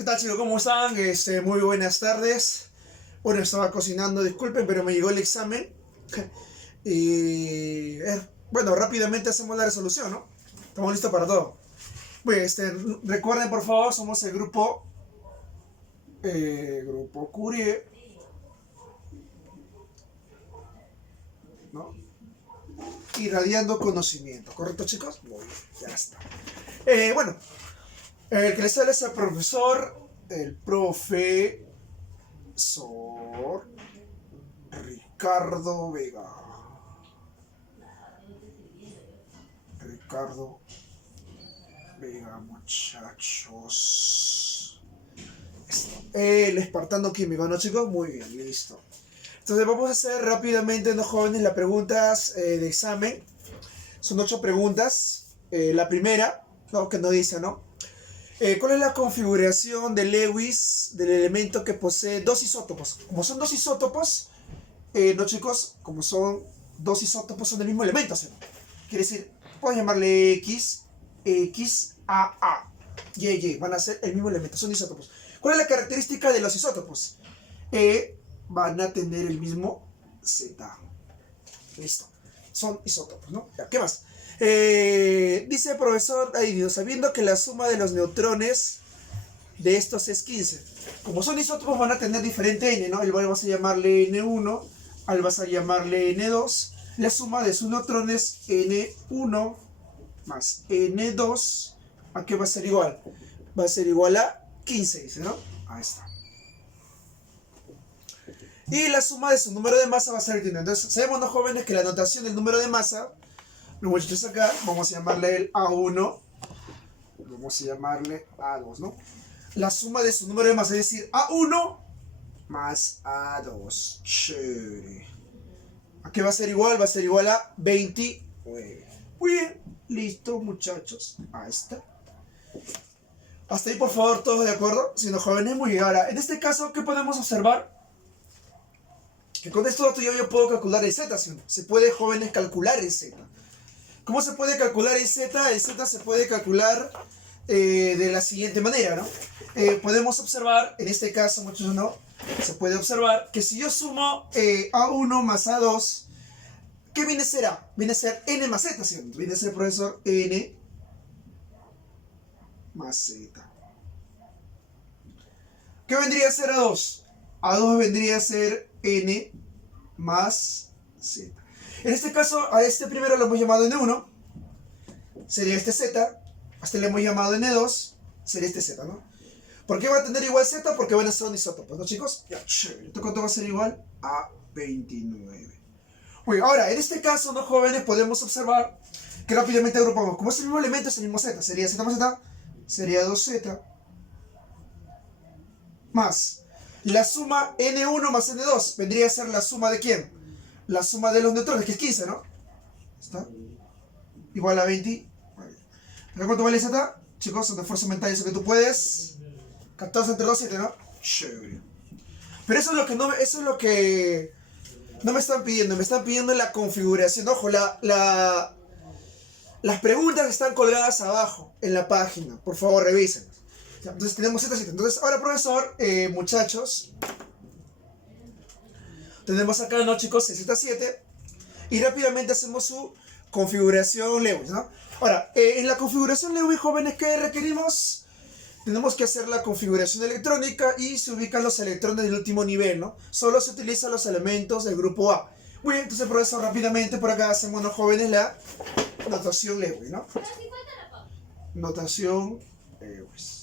¿Qué tal, chicos? ¿Cómo están? Muy buenas tardes. Bueno, estaba cocinando, disculpen, pero me llegó el examen. Y bueno, rápidamente hacemos la resolución, ¿no? Estamos listos para todo. Bueno, recuerden, por favor, somos el grupo Curie, ¿no? Irradiando conocimiento, ¿correcto, chicos? Muy bien, ya está. Bueno, el que les sale es el profesor Ricardo Vega. Ricardo Vega, muchachos. El espartano químico, ¿no, chicos? Muy bien, listo. Entonces vamos a hacer rápidamente, ¿no, jóvenes? Las preguntas de examen. Son 8 preguntas. La primera, ¿no? Que nos dice, ¿no? ¿Cuál es la configuración de Lewis del elemento que posee dos isótopos? Como son dos isótopos, no, chicos, como son dos isótopos, son del mismo elemento, ¿sí? Quiere decir, puedes llamarle X, X, A, Y, van a ser el mismo elemento, son isótopos. ¿Cuál es la característica de los isótopos? Van a tener el mismo Z. Listo. Son isótopos, ¿no? Ya, ¿qué más? Dice el profesor Aidio, sabiendo que la suma de los neutrones de estos es 15. Como son isótopos van a tener diferente N, ¿no? El vas a llamarle N1, al vas a llamarle N2. La suma de sus neutrones N1 más N2, ¿a qué va a ser igual? Va a ser igual a 15, dice, ¿no? Ahí está. Y la suma de su número de masa va a ser 21. Entonces, sabemos, ¿no, jóvenes, que la notación del número de masa, los muchachos acá, vamos a llamarle el A1, vamos a llamarle A2, ¿no? La suma de su número de masa, es decir, A1 más A2. Chévere. ¿A qué va a ser igual? Va a ser igual a 29. Muy bien, listo, muchachos. Ahí está. Hasta ahí, por favor, todos de acuerdo. Si no, jóvenes, muy bien. Ahora, en este caso, ¿qué podemos observar? Que con esto yo puedo calcular el Z, ¿sí? Se puede, jóvenes, calcular el Z. ¿Cómo se puede calcular el Z? El Z se puede calcular de la siguiente manera, ¿no? Podemos observar, en este caso, muchachos, ¿no? Se puede observar que si yo sumo A1 más A2, ¿qué viene a ser A? Viene a ser N más Z, ¿sí? Viene a ser, profesor, N más Z. ¿Qué vendría a ser A2? A2 vendría a ser N más Z. En este caso, a este primero lo hemos llamado N1, sería este Z. A este le hemos llamado N2, sería este Z, ¿no? ¿Por qué va a tener igual Z? Porque van a ser isótopos, ¿no, chicos? Ya, chévere. ¿Esto cuánto va a ser igual? A 29. Bueno, ahora, en este caso, ¿no, jóvenes? Podemos observar que rápidamente agrupamos. Como es el mismo elemento, es el mismo Z. Sería Z más Z, sería 2Z. Más la suma N1 más N2 vendría a ser la suma de ¿quién? La suma de los neutrones, que es 15, ¿no? ¿Está? Igual a 20. ¿Pero cuánto vale Z? Chicos, de fuerza mental, eso que tú puedes. 14 entre 2, 7, ¿no? Chévere. Pero eso es lo que no me están pidiendo. Me están pidiendo la configuración. Ojo, las preguntas están colgadas abajo en la página. Por favor, revisen. Entonces tenemos Z7. Entonces, ahora, profesor, muchachos, tenemos acá, ¿no, chicos? El Z7. Y rápidamente hacemos su configuración Lewis, ¿no? Ahora, en la configuración Lewis, jóvenes, ¿qué requerimos? Tenemos que hacer la configuración electrónica y se ubican los electrones del último nivel, ¿no? Solo se utilizan los elementos del grupo A. Muy bien, entonces, profesor, rápidamente por acá hacemos, ¿no, jóvenes? La notación Lewis, ¿no? Notación Lewis.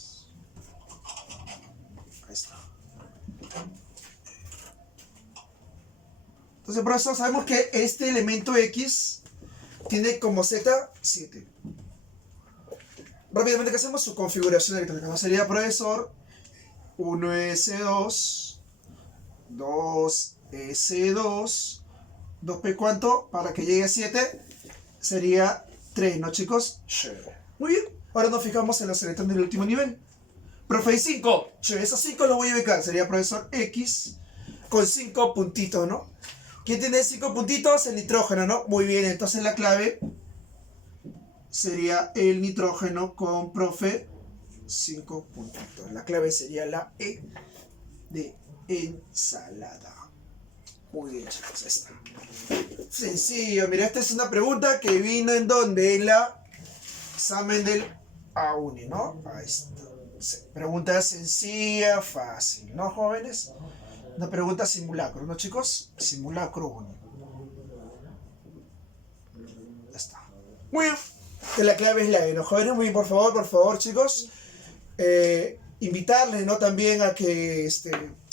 Entonces, profesor, sabemos que este elemento X tiene como Z 7. Rápidamente, ¿qué hacemos? Su configuración electrónica. ¿No? Sería, profesor, 1S2, 2S2, 2P, ¿cuánto? Para que llegue a 7, sería 3, ¿no, chicos? Muy bien. Ahora nos fijamos en los electrones del último nivel. Profe, y 5. Esos 5 los voy a ubicar. Sería, profesor, X con 5 puntitos, ¿no? ¿Quién tiene 5 puntitos? El nitrógeno, ¿no? Muy bien, entonces la clave sería el nitrógeno con profe 5 puntitos. La clave sería la E de ensalada. Muy bien, chicos, ahí está. Sencillo, mira, esta es una pregunta que vino en donde, en la examen del AUNI, ¿no? Ahí está. Pregunta sencilla, fácil, ¿no, jóvenes? Una pregunta simulacro, ¿no, chicos? Simulacro 1. Ya está. Muy bien. Que la clave es la E, ¿no, jóvenes? Muy bien, por favor, chicos. Invitarles, ¿no? También a que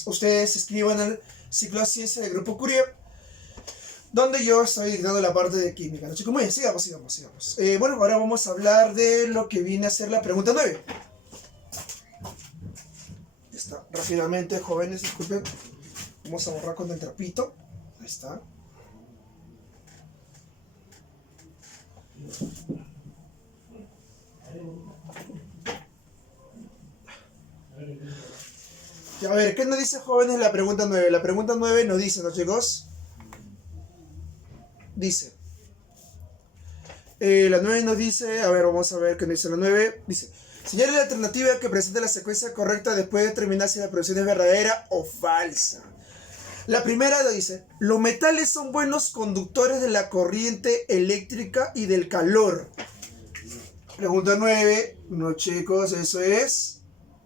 ustedes escriban al ciclo de ciencia del Grupo Courier, donde yo estoy dictando la parte de química, ¿no, chicos? Muy bien, sigamos. Bueno, ahora vamos a hablar de lo que viene a ser la pregunta 9. Ya está. Rápidamente, jóvenes, disculpen. Vamos a borrar con el trapito. Ahí está. Y a ver, ¿qué nos dice, jóvenes, la pregunta 9? La pregunta 9 nos dice, ¿no, chicos? Dice. La 9 nos dice, a ver, vamos a ver qué nos dice la 9. Dice, señale la alternativa que presenta la secuencia correcta después de determinar si la producción es verdadera o falsa. La primera nos dice, los metales son buenos conductores de la corriente eléctrica y del calor. Pregunta 9, no, chicos, eso es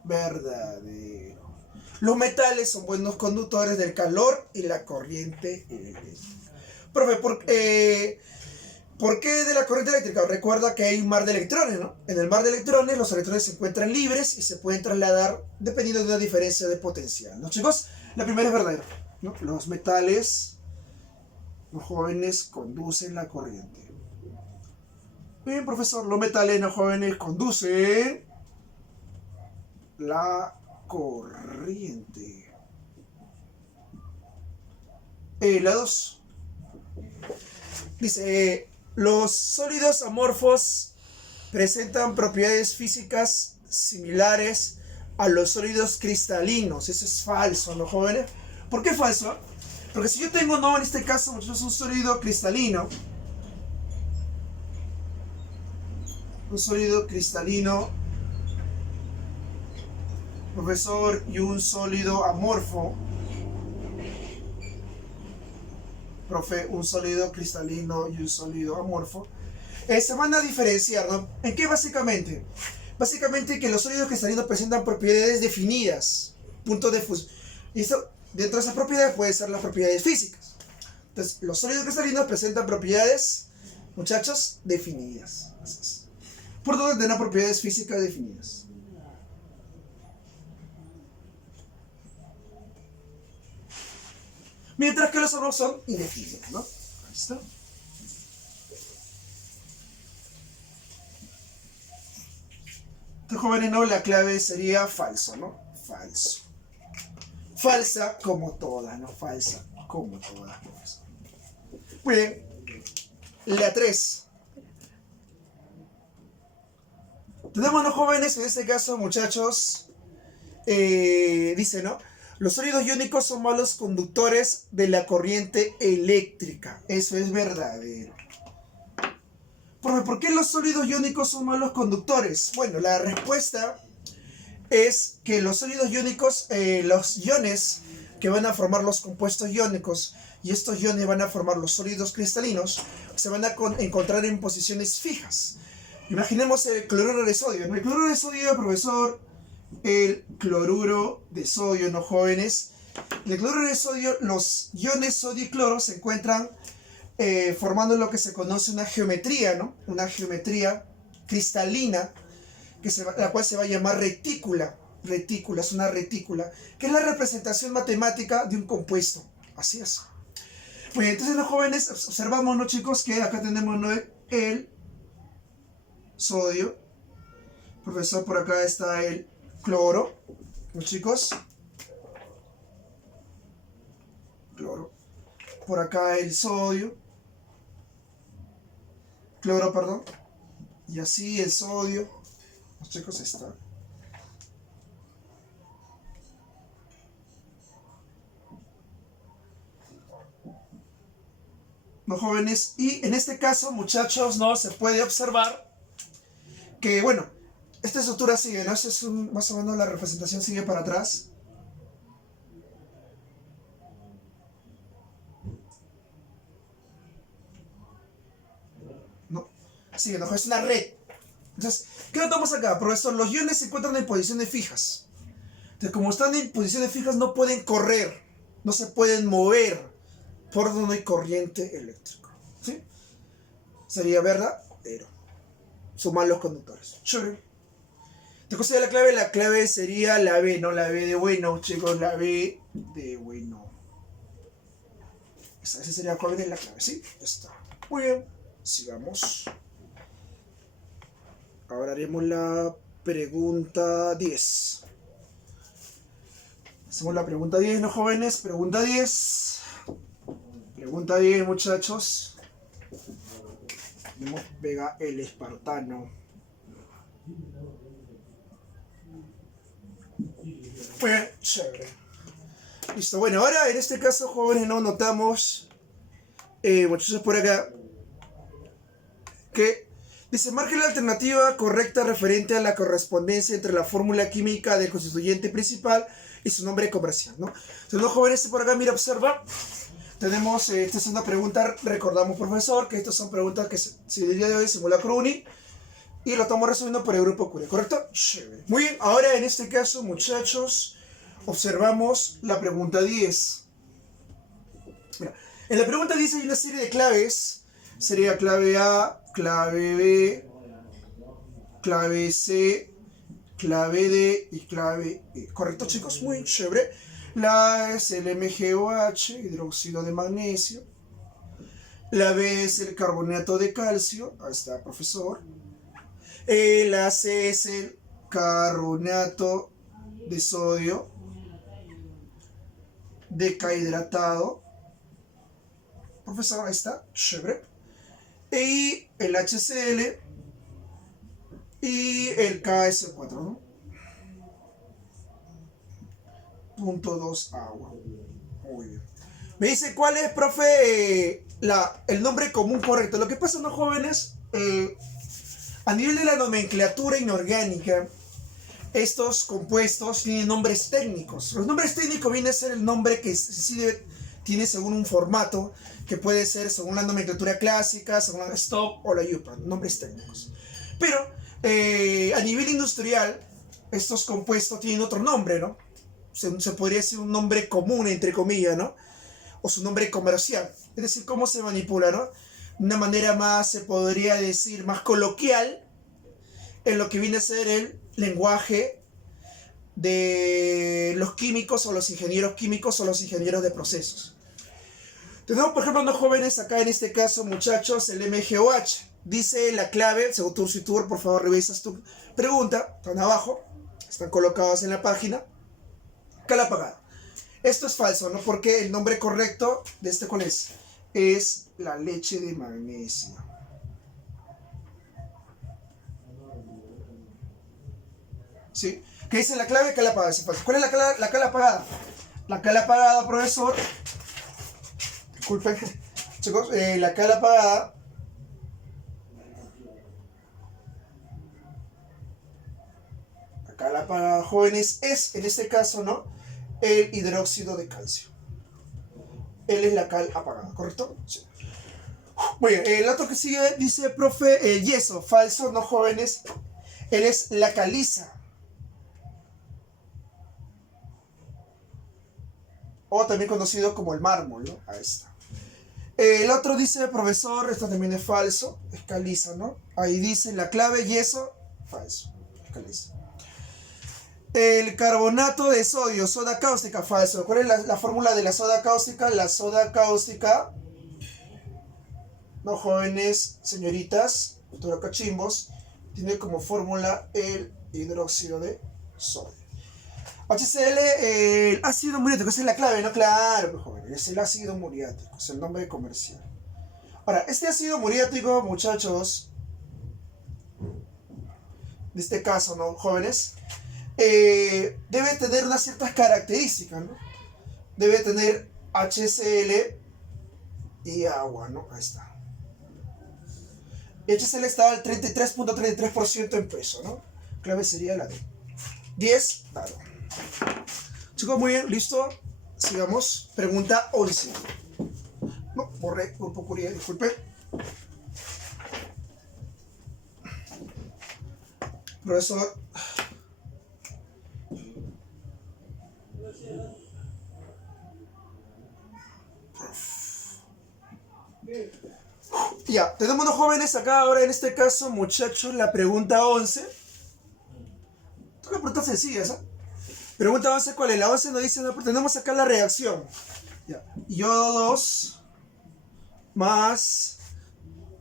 verdadero. Los metales son buenos conductores del calor y la corriente eléctrica. Profe, ¿por qué de la corriente eléctrica? Recuerda que hay un mar de electrones, ¿no? En el mar de electrones los electrones se encuentran libres y se pueden trasladar dependiendo de una diferencia de potencial, ¿no, chicos? La primera es verdadera, ¿no? Los metales, los jóvenes, conducen la corriente. Bien, profesor, los metales, los jóvenes, conducen la corriente. La 2 dice, los sólidos amorfos presentan propiedades físicas similares a los sólidos cristalinos. Eso es falso, ¿no, jóvenes? ¿Por qué falso? Porque si yo tengo, no, en este caso, muchachos, un sólido cristalino, profesor, y un sólido amorfo, profe, un sólido cristalino y un sólido amorfo, se van a diferenciar, ¿no? ¿En qué básicamente? Básicamente que los sólidos cristalinos presentan propiedades definidas, puntos de fusión. Y esto, dentro de esas propiedades pueden ser las propiedades físicas. Entonces, los sólidos cristalinos presentan propiedades, muchachos, definidas. Así es. Por lo tanto, tienen propiedades físicas definidas. Mientras que los amorfos son indefinidos, ¿no? Ahí está. Entonces, jóvenes, no, la clave sería falso, ¿no? Falso. Falsa como todas, ¿no? Falsa como todas. Muy bien. La 3. Tenemos los jóvenes, en este caso, muchachos, dice, ¿no? Los sólidos iónicos son malos conductores de la corriente eléctrica. Eso es verdadero. ¿Por qué los sólidos iónicos son malos conductores? Bueno, la respuesta es que los sólidos iónicos, los iones que van a formar los compuestos iónicos y estos iones van a formar los sólidos cristalinos, se van a encontrar en posiciones fijas. Imaginemos el cloruro de sodio. El cloruro de sodio, profesor, el cloruro de sodio, ¿no, jóvenes? En el cloruro de sodio, los iones sodio y cloro se encuentran formando lo que se conoce una geometría, ¿no? Una geometría cristalina, la cual se va a llamar retícula. Retícula, es una retícula, que es la representación matemática de un compuesto. Así es. Pues entonces los jóvenes observamos, ¿no, chicos? Que acá tenemos, ¿no?, el sodio. Profesor, por acá está el cloro, ¿no, chicos? Cloro. Por acá el sodio. Cloro, perdón. Y así el sodio. Los chicos están. Los jóvenes. Y en este caso, muchachos, no se puede observar que, bueno, esta estructura sigue, ¿no? Este es más o menos la representación sigue para atrás. ¿No? Sigue, ¿no? Es una red. Entonces, ¿qué notamos acá? Profesor, los iones se encuentran en posiciones fijas. Entonces, como están en posiciones fijas, no pueden correr, no se pueden mover, por donde no hay corriente eléctrica. ¿Sí? Sería verdadero. Suman los conductores. Chévere. Entonces, ¿cuál sería la clave? La clave sería la B, no la B de bueno, chicos, la B de bueno. Esa sería la clave, ¿sí? Ya está. Muy bien. Sigamos. Ahora haremos la pregunta 10. Hacemos la pregunta 10, ¿no, jóvenes? Pregunta 10. Pregunta 10, muchachos. Tenemos Vega el espartano. Muy bien, chévere. Listo, bueno, ahora en este caso, jóvenes, no notamos, muchachos, por acá, que dice, marque la alternativa correcta referente a la correspondencia entre la fórmula química del constituyente principal y su nombre comercial, ¿no? Entonces, los jóvenes, por acá, mira, observa. Tenemos, esta es una pregunta, recordamos, profesor, que estas son preguntas que se el día de hoy simulacro uni, y lo estamos resumiendo por el grupo Curia, ¿correcto? Chévere. Muy bien, ahora en este caso, muchachos, observamos la pregunta 10. Mira, en la pregunta 10 hay una serie de claves. Sería clave A, clave B, clave C, clave D y clave E. ¿Correcto, chicos? Muy chévere. La A es el MgOH, hidróxido de magnesio. La B es el carbonato de calcio. Ahí está, profesor. La C es el carbonato de sodio decahidratado. Profesor, ahí está, chévere. Y el HCl y el KS4, ¿no? .2 agua. Muy bien. Me dice, ¿cuál es, profe, el nombre común correcto? Lo que pasa, ¿no, jóvenes? A nivel de la nomenclatura inorgánica, estos compuestos tienen nombres técnicos. Los nombres técnicos vienen a ser el nombre que sí tiene según un formato, que puede ser según la nomenclatura clásica, según la STOP o la UPRAN, nombres técnicos. Pero a nivel industrial, estos compuestos tienen otro nombre, ¿no? Se podría decir un nombre común, entre comillas, ¿no? O su nombre comercial. Es decir, cómo se manipula, ¿no? De una manera más, se podría decir, más coloquial, en lo que viene a ser el lenguaje de los químicos o los ingenieros químicos o los ingenieros de procesos. Tenemos, por ejemplo, unos jóvenes acá, en este caso, muchachos, el MgOH. Dice la clave, según tu tutor, por favor, revisas tu pregunta. Están abajo, están colocados en la página. Cala apagada. Esto es falso, ¿no? Porque el nombre correcto de este, ¿cuál es? Es la leche de magnesio. ¿Sí? ¿Qué dice la clave? Cala apagada. ¿Cuál es la cala apagada? La cala apagada, profesor. Disculpen, chicos. La cala apagada. La cala apagada, jóvenes, es, en este caso, ¿no? El hidróxido de calcio. Él es la cal apagada, ¿correcto? Sí. Muy bien, el otro que sigue dice, profe, yeso. Falso, no, jóvenes. Él es la caliza. O también conocido como el mármol, ¿no? Ahí está. El otro dice, profesor, esto también es falso, es caliza, ¿no? Ahí dice la clave, yeso, falso, es caliza. El carbonato de sodio, soda cáustica, falso. ¿Cuál es la fórmula de la soda cáustica? La soda cáustica, no, jóvenes, señoritas, futuros cachimbos, tiene como fórmula el hidróxido de sodio. HCl, el ácido muriático, esa es la clave, ¿no? Claro, pues, jóvenes, es el ácido muriático, es el nombre comercial. Ahora, este ácido muriático, muchachos, de este caso, ¿no, jóvenes? Debe tener unas ciertas características, ¿no? Debe tener HCl y agua, ¿no? Ahí está. HCl estaba al 33.33% en peso, ¿no? clave sería la D. 10, dado. Chicos, muy bien, listo. Sigamos. Pregunta 11. No, borré un poco, disculpe. Profesor. Ya, tenemos unos jóvenes acá ahora, en este caso, muchachos, la pregunta 11. Una pregunta sencilla, ¿sabes? Pregunta 11, ¿cuál es? La 11 nos dice, no, tenemos acá la reacción. Ya. Yodo 2 más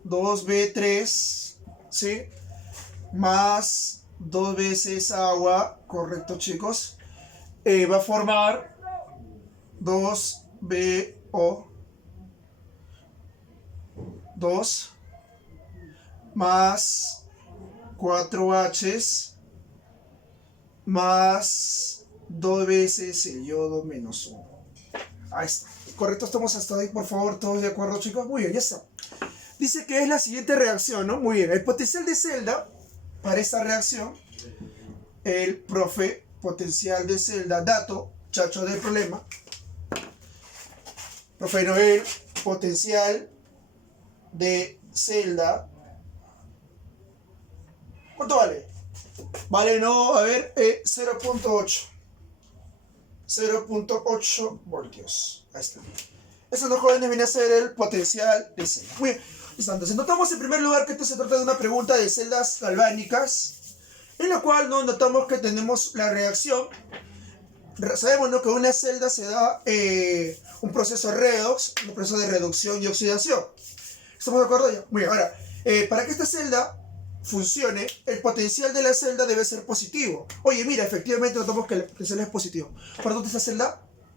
2B3, ¿sí? Más 2 veces agua, correcto, chicos. Va a formar 2BO 2 más 4Hs más 2 veces el yodo menos 1. Ahí está. Correcto, estamos hasta ahí, por favor, todos de acuerdo, chicos. Muy bien, ya está. Dice que es la siguiente reacción, ¿no? Muy bien. El potencial de celda para esta reacción, el profe potencial de celda, dato, chacho del problema. Profe Noel, potencial de celda. ¿Cuánto vale? Vale, no, a ver, 0.8. 0.8 voltios. Ahí está. Eso, no, jóvenes, viene a ser el potencial de celda. Muy bien. Entonces, notamos en primer lugar que esto se trata de una pregunta de celdas galvánicas, en la cual no notamos que tenemos la reacción. Sabemos, ¿no?, que una celda se da un proceso redox, un proceso de reducción y oxidación. ¿Estamos de acuerdo ya? Muy bien. Ahora, para que esta celda funcione, el potencial de la celda debe ser positivo. Oye, mira, efectivamente notamos que el potencial es positivo. Por lo tanto,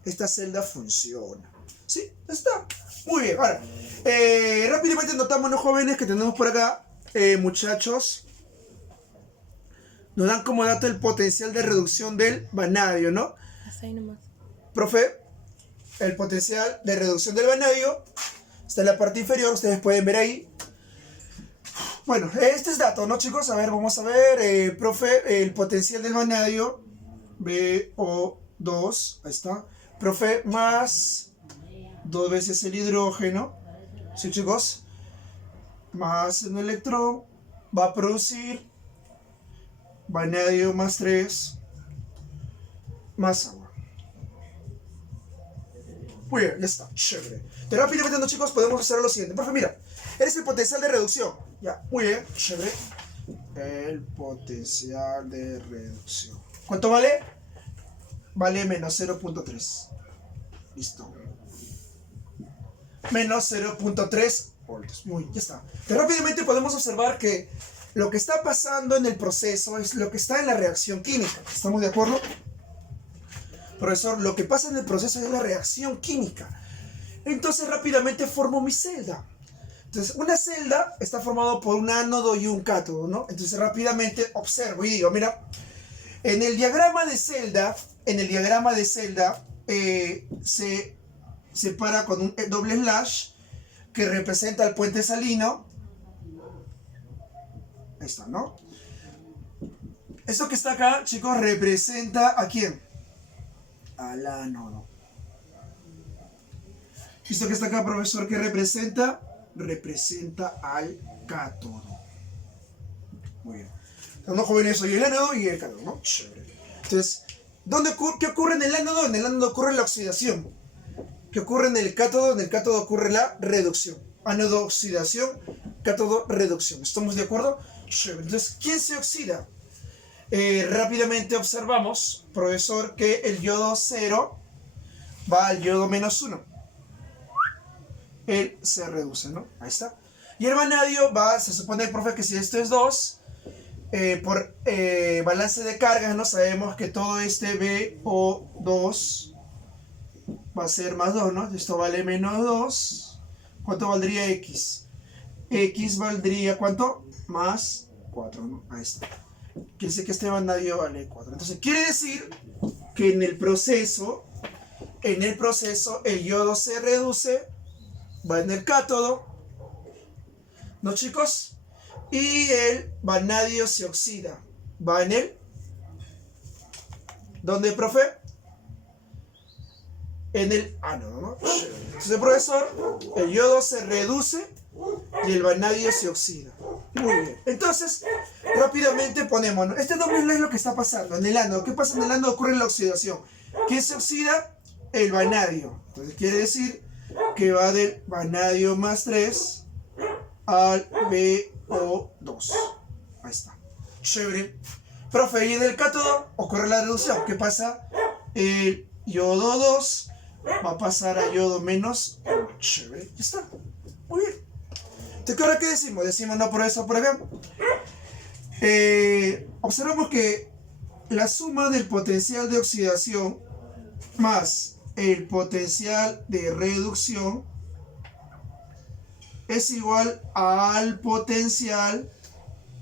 esta celda funciona. ¿Sí? Está. Muy bien. Ahora, rápidamente notamos, ¿no, jóvenes, que tenemos por acá, muchachos? Nos dan como dato el potencial de reducción del vanadio, ¿no? Hasta ahí nomás. Profe, el potencial de reducción del vanadio está en la parte inferior, ustedes pueden ver ahí. Bueno, este es dato, ¿no, chicos? A ver, vamos a ver, profe, el potencial del vanadio, BO2, ahí está. Profe, más 2 veces el hidrógeno, ¿sí, chicos? Más un electrón, va a producir vanadio más 3, más agua. Muy bien, ya está, chévere. Pero rápidamente, ¿no, chicos? Podemos hacer lo siguiente. Profe, mira, eres el potencial de reducción. Ya, muy bien, chévere. El potencial de reducción. ¿Cuánto vale? Vale menos 0.3. Listo. Menos 0.3 voltios. Muy bien, ya está. Pero rápidamente podemos observar que lo que está pasando en el proceso es lo que está en la reacción química. ¿Estamos de acuerdo? Profesor, lo que pasa en el proceso es la reacción química. Entonces rápidamente formo mi celda. Entonces una celda está formada por un ánodo y un cátodo, ¿no? Entonces rápidamente observo y digo, mira, en el diagrama de celda, se separa con un doble slash que representa el puente salino. Ahí está, ¿no? Esto que está acá, chicos, representa ¿a quién? Al ánodo. Esto que está acá, profesor, ¿qué representa? Representa al cátodo. Muy bien. Los jóvenes, soy el ánodo y el cátodo, ¿no? Chévere. Entonces, ¿qué ocurre en el ánodo? En el ánodo ocurre la oxidación. ¿Qué ocurre en el cátodo? En el cátodo ocurre la reducción. Ánodo, oxidación, cátodo, reducción. ¿Estamos de acuerdo? Chévere. Entonces, ¿quién se oxida? Rápidamente observamos, profesor, que el yodo 0 va al yodo menos 1. Él se reduce, ¿no? Ahí está. Y el vanadio va, se supone, profe, que si esto es 2, por balance de cargas, ¿no? Sabemos que todo este BO2 va a ser más 2, ¿no? Esto vale menos 2. ¿Cuánto valdría X? X valdría, ¿cuánto? Más 4, ¿no? Ahí está. Quiere decir que este vanadio vale 4. Entonces, quiere decir que en el proceso, el yodo se reduce, va en el cátodo, ¿no, chicos? Y el vanadio se oxida, va en el... ¿Dónde, profe? En el ánodo, ¿no? Entonces, profesor, el yodo se reduce y el vanadio se oxida. Muy bien. Entonces, rápidamente ponemos, ¿no? Este doble es lo que está pasando en el ánodo. ¿Qué pasa en el ánodo? Ocurre la oxidación. ¿Qué se oxida? El vanadio. Entonces, quiere decir que va del vanadio más 3 al BO2. Ahí está. Chévere. Profe, y en el cátodo ocurre la reducción. ¿Qué pasa? El yodo 2 va a pasar a yodo menos 1. Chévere. Ya está. Muy bien. Entonces, ¿ahora qué decimos? Decimos, no, por eso, por acá. Observamos que la suma del potencial de oxidación más el potencial de reducción es igual al potencial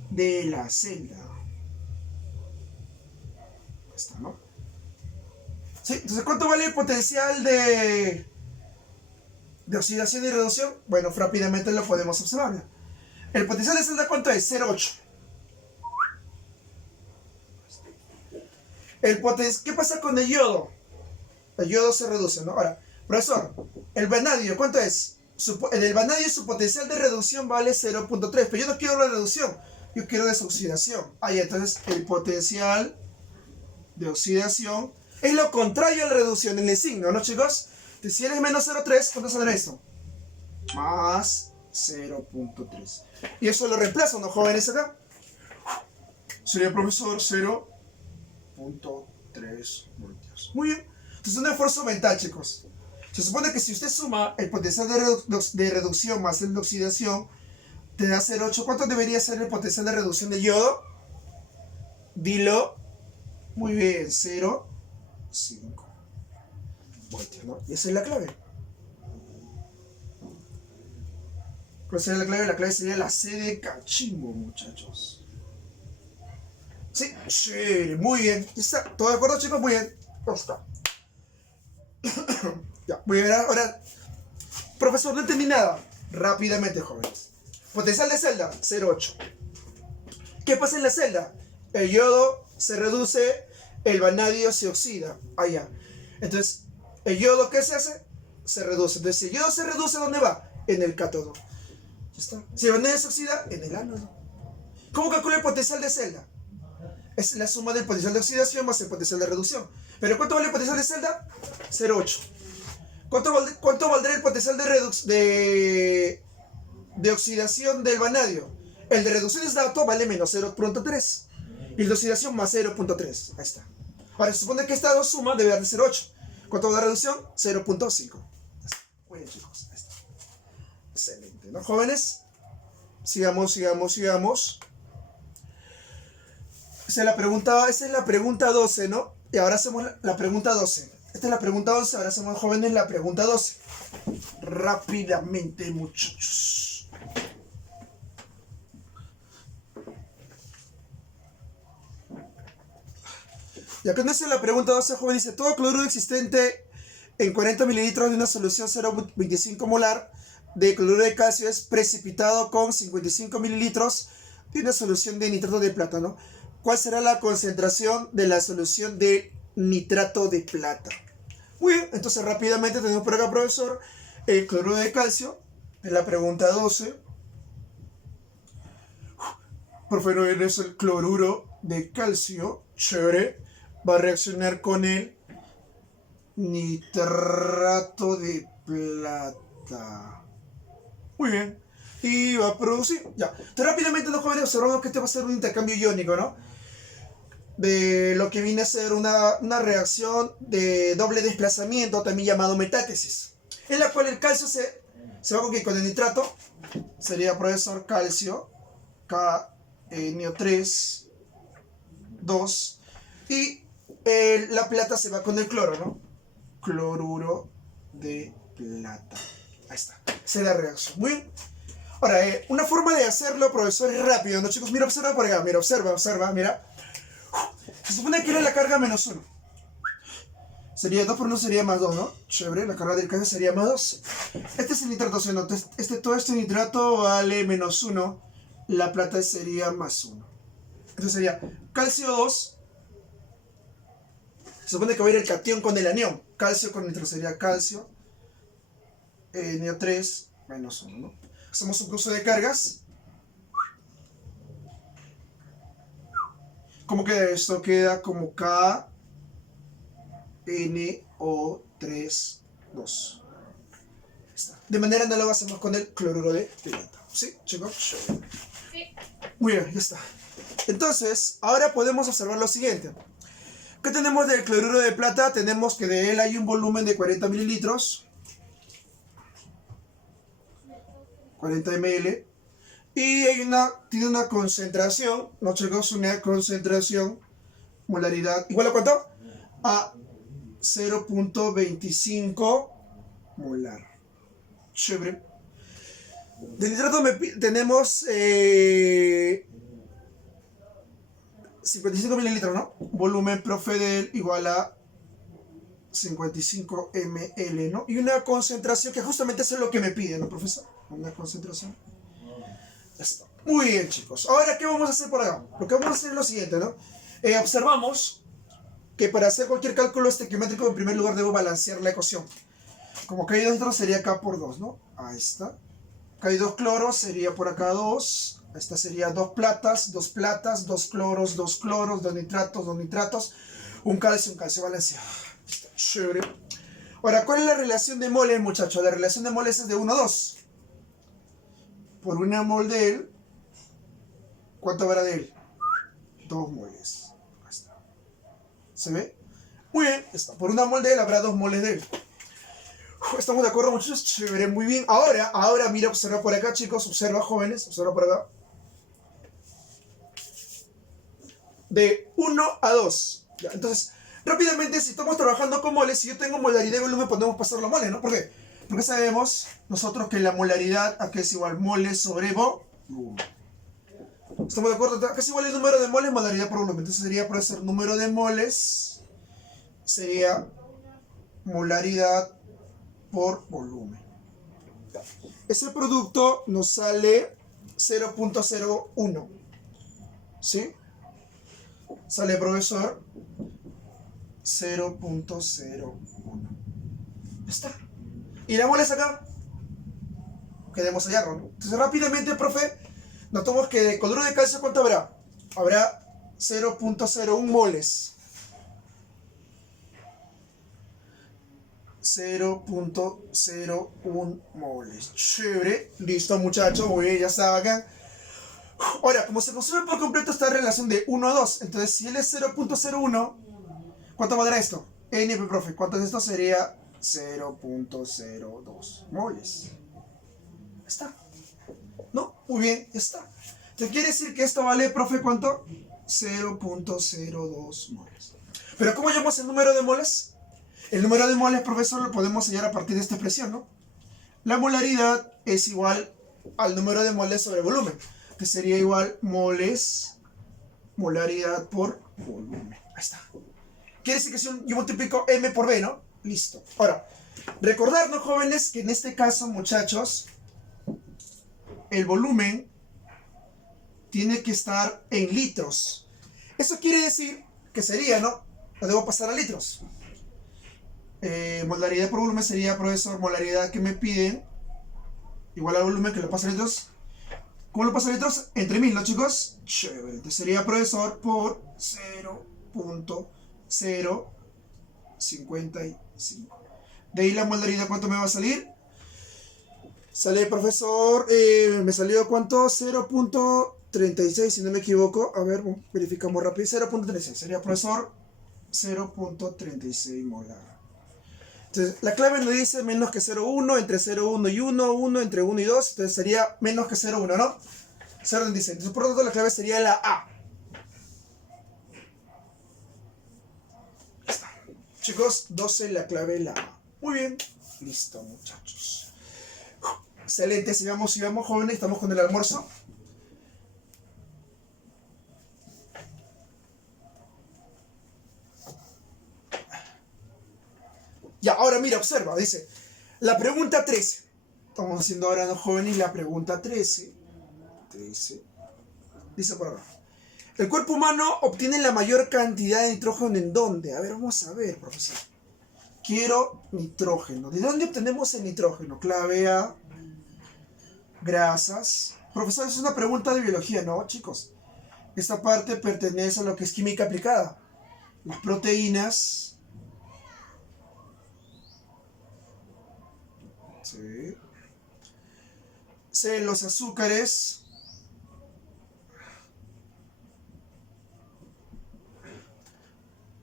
de la celda. Está, ¿no? Sí, entonces, ¿cuánto vale el potencial de oxidación y reducción? Bueno, rápidamente lo podemos observar. El potencial de celda, ¿cuánto es? 0,8. ¿Qué pasa con el yodo? El yodo se reduce, ¿no? Ahora, profesor, el vanadio, ¿cuánto es? El vanadio, su potencial de reducción vale 0,3, pero yo no quiero la reducción, yo quiero desoxidación. Ahí, entonces, el potencial de oxidación es lo contrario a la reducción en el signo, ¿no, chicos? Entonces, si eres menos 0,3, ¿cuánto saldrá esto? Más 0,3. Y eso lo reemplazo, ¿no, jóvenes, acá? Sería, profesor, 0,3 voltios. Muy bien. Entonces, un esfuerzo mental, chicos. Se supone que si usted suma el potencial de reducción más el de oxidación, te da 0,8. ¿Cuánto debería ser el potencial de reducción de yodo? Dilo. Muy bien, 0,5 voltios, ¿no? Y esa es la clave. ¿Cuál sería la clave? La clave sería la C de cachimbo, muchachos. Sí, sí, muy bien. ¿Ya está? ¿Todo de acuerdo, chicos? Muy bien. Ya está. Ya, muy bien. Ahora, profesor, no entendí nada. Rápidamente, jóvenes. Potencial de celda, 0,8. ¿Qué pasa en la celda? El yodo se reduce, el vanadio se oxida. Allá. Entonces, ¿el yodo qué se hace? Se reduce. Entonces, si el yodo se reduce, ¿dónde va? En el cátodo. Ya está. Si el vanadio se oxida, en el ánodo. ¿Cómo calcula el potencial de celda? Es la suma del potencial de oxidación más el potencial de reducción. ¿Pero cuánto vale el potencial de celda? 0,8. ¿Cuánto valdrá el potencial de oxidación del vanadio? El de reducción es dato, vale menos 0,3. Y el de oxidación más 0,3. Ahí está. Ahora, se supone que esta dos suma debe dar de 0,8. ¿Cuánto vale la reducción? 0,5. Muy bien, chicos. Ahí está. Excelente, ¿no, jóvenes? Sigamos. Esa es la pregunta 12, ¿no? Y ahora hacemos la pregunta 12. Esta es la pregunta 11, ahora hacemos, jóvenes, la pregunta 12. Rápidamente, muchachos. Y acá dice la pregunta 12, joven, dice, todo cloruro existente en 40 mililitros de una solución 0,25 molar de cloruro de calcio es precipitado con 55 mililitros de una solución de nitrato de plata, ¿no? ¿Cuál será la concentración de la solución de nitrato de plata? Muy bien, entonces rápidamente tenemos por acá, profesor, el cloruro de calcio, en la pregunta 12. Profe, no es el cloruro de calcio, chévere, va a reaccionar con el nitrato de plata. Muy bien. Y va a producir, ya. Entonces rápidamente los jóvenes observamos que este va a ser un intercambio iónico, ¿no? De lo que viene a ser una reacción de doble desplazamiento, también llamado metátesis, en la cual el calcio se va con el nitrato, sería, profesor, calcio, NO3, 2, y la plata se va con el cloro, ¿no? Cloruro de plata. Ahí está, esa es la reacción. Muy bien. Ahora, una forma de hacerlo, profesor, es rápido, ¿no, chicos? Mira, observa por acá, mira, observa, mira. Se supone que era la carga menos 1. Sería 2 por 1 sería más 2, ¿no? Chévere, la carga del calcio sería más 2. Este es el nitrato, ¿no? Todo este nitrato vale menos 1. La plata sería más 1. Entonces sería calcio 2. Se supone que va a ir el catión con el anión. Calcio con nitro sería calcio. NO3 menos 1, ¿no? Hacemos un cruce de cargas. ¿Cómo queda esto? Queda como KNO3 2. De manera análoga hacemos con el cloruro de plata. ¿Sí, chicos? Sí. Muy bien, ya está. Entonces, ahora podemos observar lo siguiente. ¿Qué tenemos del cloruro de plata? Tenemos que de él hay un volumen de 40 mililitros. 40 ml. Y tiene una concentración, no chicos, una concentración, molaridad, ¿igual a cuánto? A 0.25 molar. Chévere. De nitrato tenemos 55 mililitros, ¿no? Volumen Profedel igual a 55 ml, ¿no? Y una concentración que justamente eso es lo que me pide, ¿no, profesor? Una concentración. Ya está. Muy bien, chicos. Ahora, ¿qué vamos a hacer por acá? Lo que vamos a hacer es lo siguiente, ¿no? Observamos que para hacer cualquier cálculo estequiométrico, en primer lugar debo balancear la ecuación. Como que hay dentro sería K por 2, ¿no? Ahí está. Acá hay 2 cloros, sería por acá 2. Esta sería 2 platas, 2 platas, 2 cloros, 2 cloros, 2 nitratos, 2 nitratos. Un calcio balanceado. Está chévere. Ahora, ¿cuál es la relación de moles, muchachos? La relación de moles es de 1 a 2. Por una mol de él, ¿cuánto habrá de él? 2 moles. Ahí está. ¿Se ve? Muy bien, está. Por una mol de él habrá 2 moles de él. ¿Estamos de acuerdo, muchachos? Chévere, muy bien. Ahora, mira, observa por acá, chicos. Observa, jóvenes. Observa por acá. De 1 a 2. Ya, entonces, rápidamente, si estamos trabajando con moles, si yo tengo molaridad y volumen, podemos pasarlo a moles, ¿no? ¿Por qué? Porque sabemos nosotros que la molaridad aquí es igual moles sobre volumen. ¿Estamos de acuerdo? Acá es igual el número de moles, molaridad por volumen. Entonces sería, por ser número de moles, sería molaridad por volumen. Ese producto nos sale 0.01. ¿Sí? Sale, profesor, 0.01. Ya está. ¿Y la moles acá? Queremos hallarlo, ¿no? Entonces rápidamente, profe, notamos que de cloruro de calcio, ¿cuánto habrá? Habrá 0.01 moles. 0.01 moles. Chévere. Listo, muchachos. Muy bien, ya está acá. Ahora, como se consume por completo esta relación de 1 a 2, entonces si él es 0.01, ¿cuánto valdrá esto? NP, profe, ¿cuánto es esto? Sería 0.02 moles. Ya está. ¿No? Muy bien, ya está. Entonces quiere decir que esto vale, profe, ¿cuánto? 0.02 moles. ¿Pero cómo llamamos el número de moles? El número de moles, profesor, lo podemos hallar a partir de esta expresión, ¿no? La molaridad es igual al número de moles sobre volumen, que sería igual moles, molaridad por volumen. Ahí está. Quiere decir que si yo multiplico M por B, ¿no? Listo. Ahora, recordarnos, jóvenes, que en este caso, muchachos, el volumen tiene que estar en litros. Eso quiere decir que sería, ¿no? Lo debo pasar a litros. Molaridad por volumen sería, profesor, molaridad que me piden igual al volumen que lo pasa a litros. ¿Cómo lo pasa a litros? Entre 1000, ¿no, chicos? Chévere. Entonces sería, profesor, por 0.055. De ahí la molaridad, ¿cuánto me va a salir? Sale, profesor, me salió, ¿cuánto? 0.36, si no me equivoco. A ver, verificamos rápido. 0.36. Sería, profesor, 0.36 molar. Entonces, la clave nos dice menos que 0,1, entre 0,1 y 1, 1 entre 1 y 2, entonces sería menos que 0,1, ¿no? 0,36. Entonces, por lo tanto, la clave sería la A. Ya está. Chicos, 12, la clave la A. Muy bien. Listo, muchachos. Excelente, sigamos, jóvenes, estamos con el almuerzo. Ya, ahora mira, observa, dice, la pregunta 13. Estamos haciendo ahora, ¿no, jóvenes? La pregunta 13. Dice por acá. ¿El cuerpo humano obtiene la mayor cantidad de nitrógeno en dónde? A ver, vamos a ver, profesor. Quiero nitrógeno. ¿De dónde obtenemos el nitrógeno? Clave A, grasas. Profesor, es una pregunta de biología, ¿no, chicos? Esta parte pertenece a lo que es química aplicada. Las proteínas. Sí. C, los azúcares.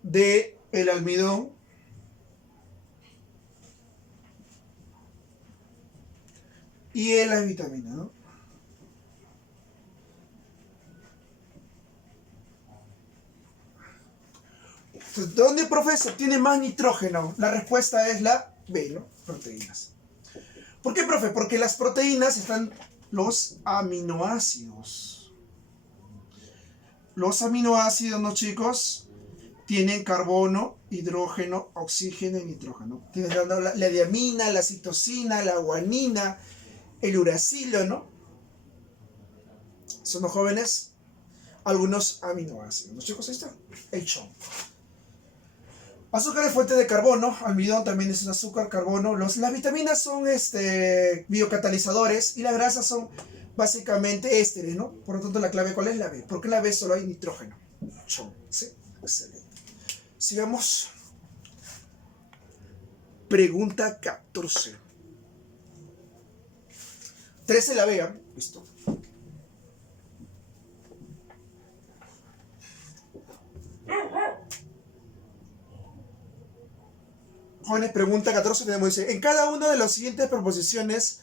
D, el almidón. Y E, las vitaminas, ¿no? Entonces, ¿dónde, profe, se obtiene más nitrógeno? La respuesta es la B, ¿no? Proteínas. ¿Por qué, profe? Porque las proteínas están los aminoácidos. Los aminoácidos, ¿no, chicos? Tienen carbono, hidrógeno, oxígeno y nitrógeno. Tienen la diamina, la citosina, la guanina, el uracilo, ¿no? Son los jóvenes algunos aminoácidos. ¿No, chicos? Ahí está. El chon. Azúcar es fuente de carbono, almidón también es un azúcar, carbono. Las vitaminas son biocatalizadores y las grasas son básicamente ésteres, ¿no? Por lo tanto, la clave, ¿cuál es? La B. Porque en la B solo hay nitrógeno. ¿Sí? Excelente. Sigamos. Pregunta 14. 13 la B, ¿eh? Listo. Jóvenes, pregunta 14 tenemos, dice, en cada una de las siguientes proposiciones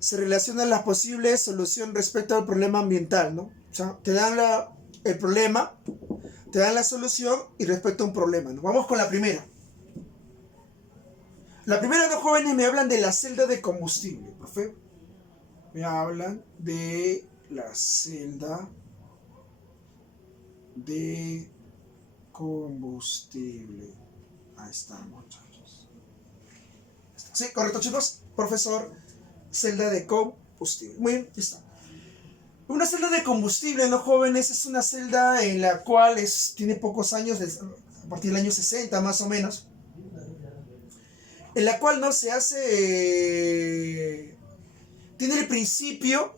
se relacionan las posibles soluciones respecto al problema ambiental, ¿no? O sea, te dan el problema, te dan la solución y respecto a un problema, ¿no? Vamos con la primera. La primera, dos jóvenes me hablan de la celda de combustible, profe. Me hablan de la celda de combustible. Ahí está, muchachos. Sí, correcto, chicos. Profesor, celda de combustible. Muy bien, listo. Una celda de combustible, ¿no, jóvenes? Es una celda en la cual tiene pocos años, a partir del año 60 más o menos, en la cual no se hace... tiene el principio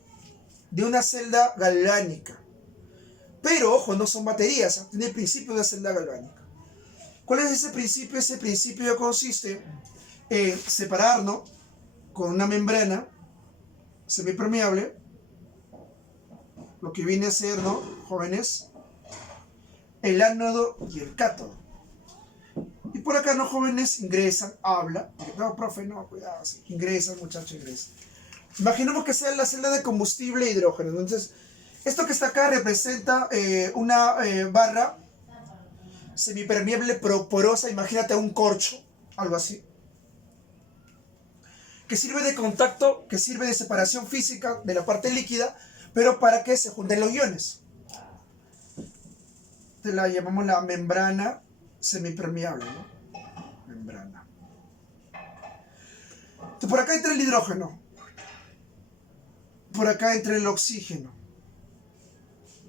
de una celda galvánica. Pero, ojo, no son baterías, ¿eh? Tiene el principio de una celda galvánica. ¿Cuál es ese principio? Ese principio consiste en separar, ¿no?, con una membrana semipermeable, lo que viene a ser, ¿no, jóvenes?, el ánodo y el cátodo. Y por acá, ¿no, jóvenes? Ingresan, habla. No, profe, no, cuidado, sí. Ingresan, muchachos, ingresan. Imaginemos que sea la celda de combustible e hidrógeno. Entonces, esto que está acá representa una barra semipermeable porosa, imagínate un corcho, algo así, que sirve de contacto, que sirve de separación física de la parte líquida, pero para que se junten los iones. La llamamos la membrana semipermeable, ¿no? Membrana. Entonces, por acá entra el hidrógeno, por acá entra el oxígeno.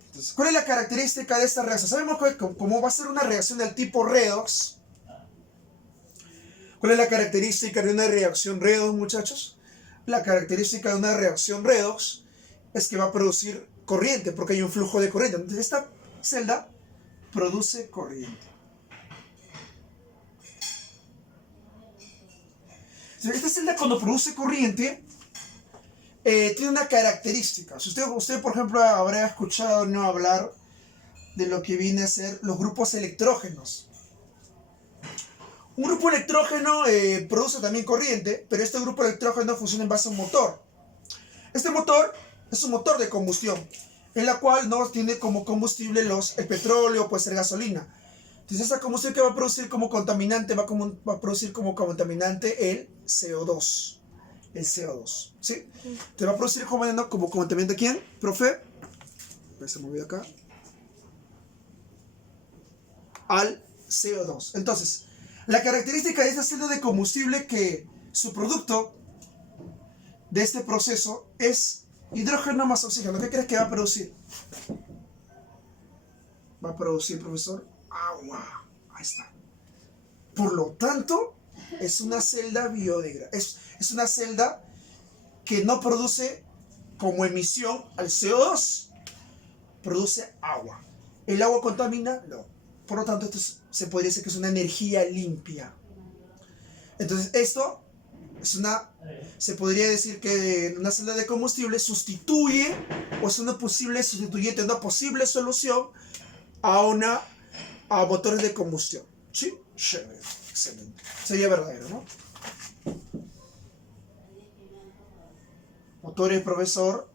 Entonces, ¿cuál es la característica de esta reacción? Sabemos que como va a ser una reacción del tipo redox. ¿Cuál es la característica de una reacción redox, muchachos? La característica de una reacción redox es que va a producir corriente, porque hay un flujo de corriente. Entonces, esta celda produce corriente. Entonces, esta celda, cuando produce corriente, tiene una característica. Si usted, por ejemplo, habrá escuchado no hablar de lo que viene a ser los grupos electrógenos. Un grupo electrógeno produce también corriente, pero este grupo electrógeno funciona en base a un motor. Este motor es un motor de combustión, en la cual no tiene como combustible el petróleo, puede ser gasolina. Entonces, esa combustión que va a producir como contaminante, va a producir como contaminante el CO2. El CO2, ¿sí? Te va a producir como contaminante, ¿quién? Profe, se movió acá. Al CO2. Entonces, la característica de esta celda de combustible que su producto de este proceso es hidrógeno más oxígeno. ¿Qué crees que va a producir? va a producir, profesor? Agua. Ahí está. Por lo tanto, es una celda biodegradable. Es una celda que no produce como emisión al CO2, produce agua. ¿El agua contamina? No. Por lo tanto, se podría decir que es una energía limpia. Entonces, esto se podría decir que una celda de combustible sustituye, o es una posible sustituyente, una posible solución a motores de combustión. ¿Sí? Chévere. Excelente. Sería verdadero, ¿no? Motores, profesor.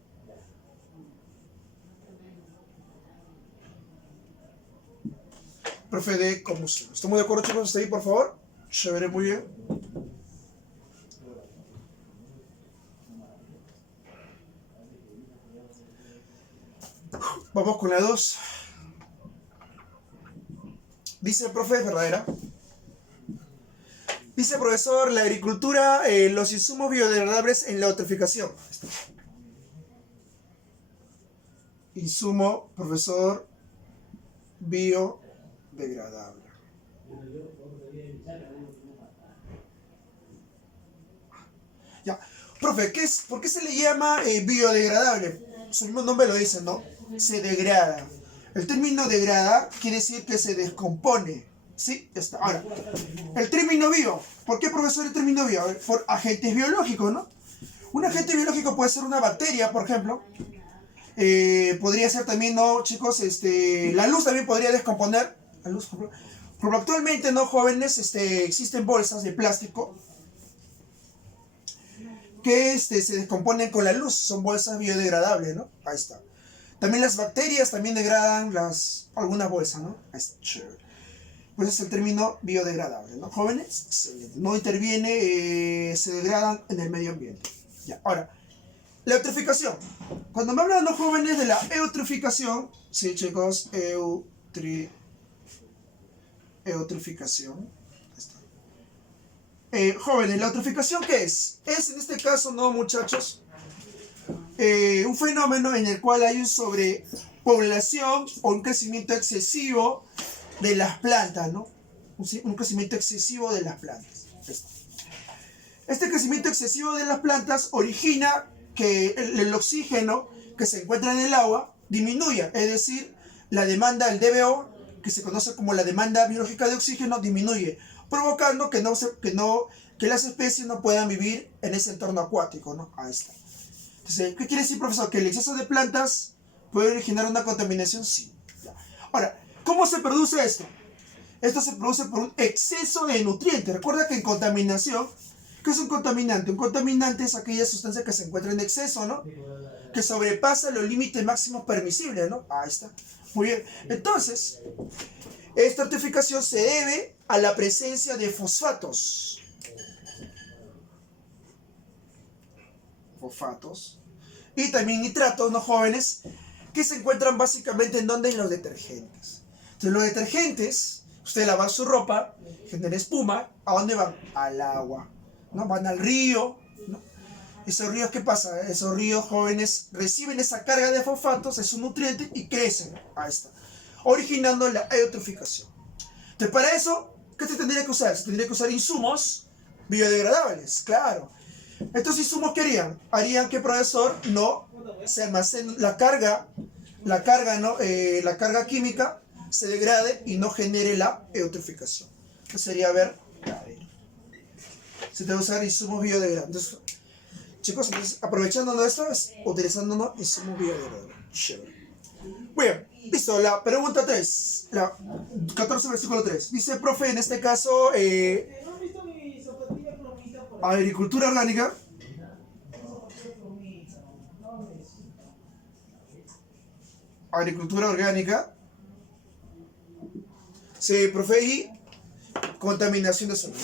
Profe de combustión. ¿Estamos de acuerdo, chicos? ¿Está ahí, por favor? Chévere, muy bien. Vamos con la 2. Dice el profe, es verdadera. Dice el profesor, la agricultura, los insumos biodegradables en la eutroficación. Insumo, profesor, biodegradable. Ya. Profe, ¿por qué se le llama biodegradable? Su mismo nombre lo dice, ¿no? Se degrada. El término degrada quiere decir que se descompone. ¿Sí? Ya está. Ahora, el término bio. ¿Por qué, profesor, el término bio? Por agentes biológicos, ¿no? Un agente biológico puede ser una bacteria, por ejemplo. Podría ser también, ¿no, chicos? La luz también podría descomponer. La luz, por ejemplo. Pero actualmente, ¿no, jóvenes? Existen bolsas de plástico que se descomponen con la luz. Son bolsas biodegradables, ¿no? Ahí está. También las bacterias también degradan algunas bolsas, ¿no? Ahí está, chévere. Pues es el término biodegradable, ¿no? Jóvenes, excelente. No interviene, se degradan en el medio ambiente. Ya, ahora, la eutroficación. Cuando me hablan los jóvenes de la eutroficación, sí, chicos, eutroficación. Jóvenes, ¿la eutroficación qué es? Es en este caso, ¿no, muchachos? Un fenómeno en el cual hay una sobrepoblación o un crecimiento excesivo de las plantas, ¿no? Un crecimiento excesivo de las plantas. Este crecimiento excesivo de las plantas origina que el oxígeno que se encuentra en el agua disminuya, es decir, la demanda del DBO, que se conoce como la demanda biológica de oxígeno, disminuye, provocando que las especies no puedan vivir en ese entorno acuático, ¿no? Ahí está. Entonces, ¿qué quiere decir, profesor? ¿Que el exceso de plantas puede originar una contaminación? Sí. Ahora, ¿cómo se produce esto? Esto se produce por un exceso de nutrientes. Recuerda que en contaminación, ¿qué es un contaminante? Un contaminante es aquella sustancia que se encuentra en exceso, ¿no? Que sobrepasa los límites máximos permisibles, ¿no? Ahí está. Muy bien. Entonces, esta eutroficación se debe a la presencia de fosfatos. Y también nitratos, ¿no, jóvenes? Que se encuentran básicamente en donde, en los detergentes. Entonces, los detergentes, usted lava su ropa, genera espuma, ¿a dónde van? Al agua, ¿no? Van al río, ¿no? Esos ríos, ¿qué pasa? Esos ríos, jóvenes, reciben esa carga de fosfatos, esos nutrientes, y crecen. Ahí está. Originando la eutroficación. Entonces, para eso, ¿qué se tendría que usar? Se tendría que usar insumos biodegradables, claro. Estos insumos, ¿qué harían? Harían que, profesor, no se almacene la carga, ¿no? La carga química se degrade y no genere la eutroficación. Que sería verdadero. Se debe usar insumos biodegradables. Entonces, chicos, entonces, aprovechándonos de esto, utilizándonos insumos biodegradables. Chévere. Muy bien, listo. La pregunta 3, la 14, versículo 3. Dice, profe, en este caso, agricultura orgánica. Agricultura orgánica. Sí, profe, y contaminación de suelo.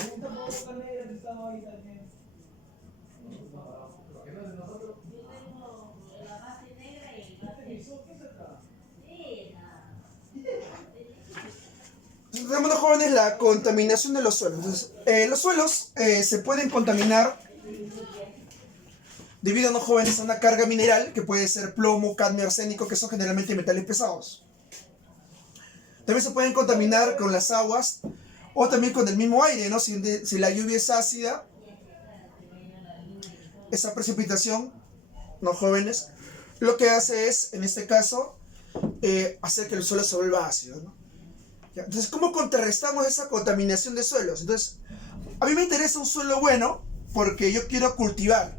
Tenemos, los jóvenes, la contaminación de los suelos. Entonces, los suelos se pueden contaminar debido, los jóvenes, a una carga mineral que puede ser plomo, cadmio, arsénico, que son generalmente metales pesados. También se pueden contaminar con las aguas o también con el mismo aire, ¿no? Si la lluvia es ácida, esa precipitación, ¿no, jóvenes? Lo que hace es, en este caso, hacer que el suelo se vuelva ácido, ¿no? ¿Ya? Entonces, ¿cómo contrarrestamos esa contaminación de suelos? Entonces, a mí me interesa un suelo bueno porque yo quiero cultivar.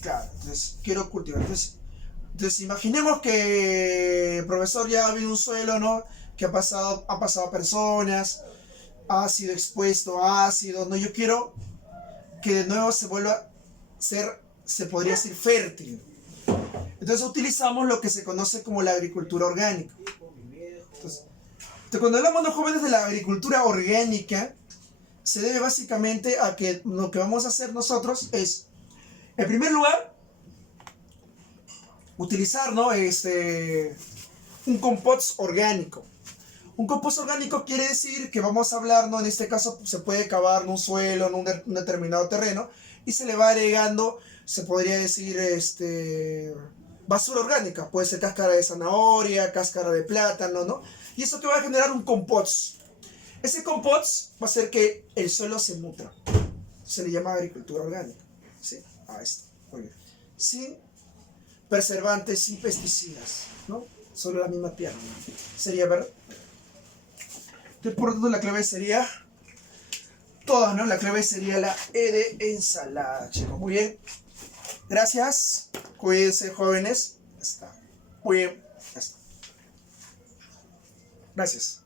Claro, entonces quiero cultivar. Entonces imaginemos que el profesor ya ha habido un suelo, ¿no? Que ha pasado personas, ha sido expuesto a ácido, ¿no? Yo quiero que de nuevo se vuelva a ser, se podría decir, fértil. Entonces utilizamos lo que se conoce como la agricultura orgánica. Entonces, cuando hablamos los jóvenes de la agricultura orgánica, se debe básicamente a que lo que vamos a hacer nosotros es, en primer lugar, utilizar, ¿no? Un compost orgánico. Un compost orgánico quiere decir que vamos a hablar, ¿no? En este caso se puede cavar en un suelo, en un determinado terreno, y se le va agregando, se podría decir, basura orgánica. Puede ser cáscara de zanahoria, cáscara de plátano, ¿no? Y eso que va a generar un compost. Ese compost va a hacer que el suelo se nutra. Se le llama agricultura orgánica. ¿Sí? Ah, esto. Muy bien. Sin preservantes, sin pesticidas, ¿no? Solo la misma tierra, ¿no? Sería, ¿verdad? Entonces, por lo tanto, la clave sería todas, ¿no? La clave sería la E de ensalada, chicos. Muy bien. Gracias. Cuídense, jóvenes. Ya está. Muy bien. Ya está. Gracias.